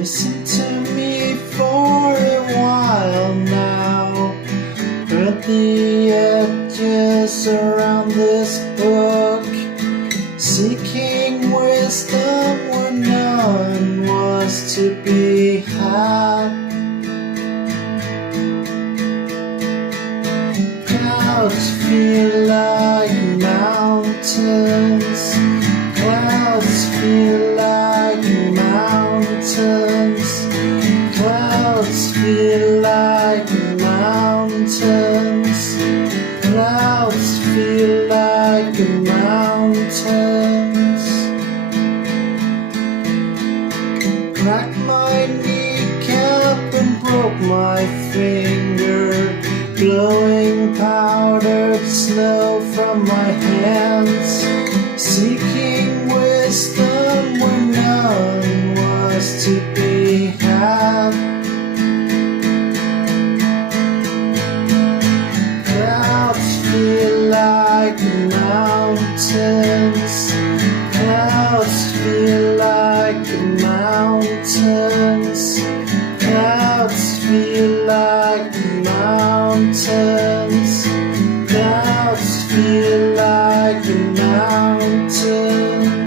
Listen to me for a while now. Read the edges around this book, seeking wisdom where none was to be had. Clouds feel like mountains. Clouds feel like mountains. Clouds feel like mountains. Clouds feel like mountains. Cracked my kneecap and broke my finger, blowing powdered snow from my hands, seeking wisdom where none was to be had. Clouds feel like mountains. Clouds feel like mountains. Clouds feel like mountains. Clouds feel like mountains.